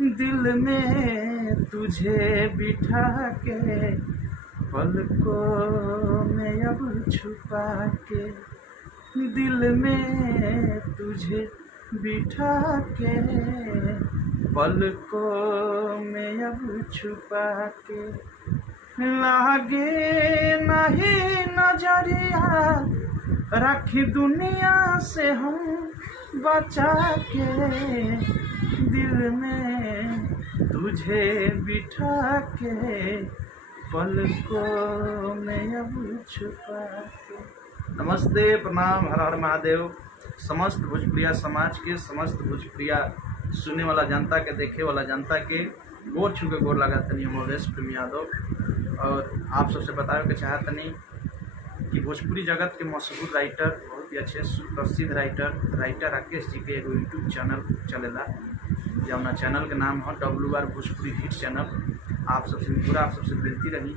दिल में तुझे बिठा के पलकों में अब छुपा के, दिल में तुझे बिठा के पलकों में अब छुपा के, लागे नहीं नजरिया रखी दुनिया से हम बचा के, दिल में तुझे बिठा के पलकों में अब छुपा के। नमस्ते, प्रणाम, हर हर महादेव। समस्त भोजपुरिया समाज के, समस्त भोजपुरिया सुनने वाला जनता के, देखे वाला जनता के गोर छू के गोर लगा तनी हम अवधेश प्रेम यादव। और आप सबसे बतावे के चाहतनी कि भोजपुरी जगत के मशहूर राइटर, बहुत ही अच्छे सुप्रसिद्ध राइटर राकेश जी के एगो यूट्यूब चैनल चलेला, जौना चैनल के नाम है WR भोजपुरी हिट चैनल। आप सबसे विनती रही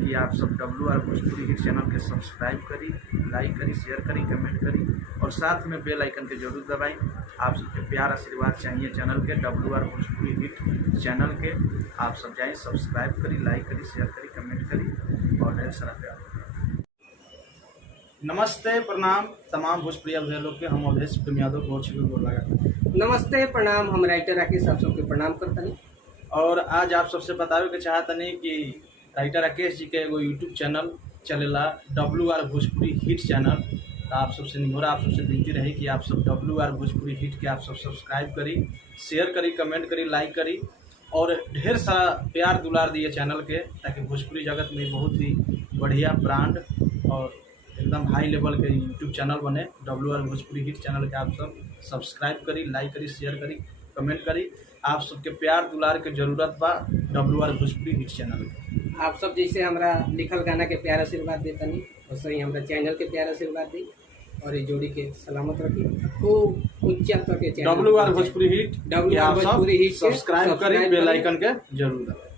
कि आप सब WR भोजपुरी हिट चैनल के सब्सक्राइब करी, लाइक करी, शेयर करी, कमेंट करी और साथ में बेल आइकन के जरूर दबाई। आप सबके प्यार आशीर्वाद चाहिए चैनल के, WR भोजपुरी हिट चैनल के। आप सब जाए, सब्सक्राइब करी, लाइक करी, शेयर करी, कमेंट करी और ढेर सारा प्यार। नमस्ते, प्रणाम तमाम भोजपुरिया भैया लोग के, हम अवधेश प्रेम यादव गोर छू के गोर लगा। नमस्ते, प्रणाम, हम राइटर राकेश आप सबके प्रणाम करतनी। और आज आप सबसे बतावे के चाहतनी कि राइटर राकेश जी के एगो यूट्यूब चैनल चलेला WR भोजपुरी हिट चैनल। तो आप सबसे निमोरा, आप सबसे विनती रही कि आप सब WR भोजपुरी हिट के आप सब सब्सक्राइब करी, शेयर करी, कमेंट करी, लाइक करी और ढेर सारा प्यार दुलार दिए चैनल के, ताकि भोजपुरी जगत में बहुत ही बढ़िया ब्रांड और एकदम हाई लेवल के यूट्यूब चैनल बने। WR भोजपुरी हिट चैनल के आप सब सब्सक्राइब करी, लाइक करी, शेयर करी, कमेंट करी। आप सबके प्यार दुलार के जरूरत बा WR भोजपुरी हिट चैनल। आप सब जैसे हमरा लिखल गाना के प्यार आशीर्वाद देतनी, वैसे ही हमरा चैनल के प्यार आशीर्वाद दी और ये जोड़ी के सलामत रखी। खूब ऊंचा तक के channel WR Bhojpuri hit subscribe करी, बेल आइकन के जरूर दबाएं।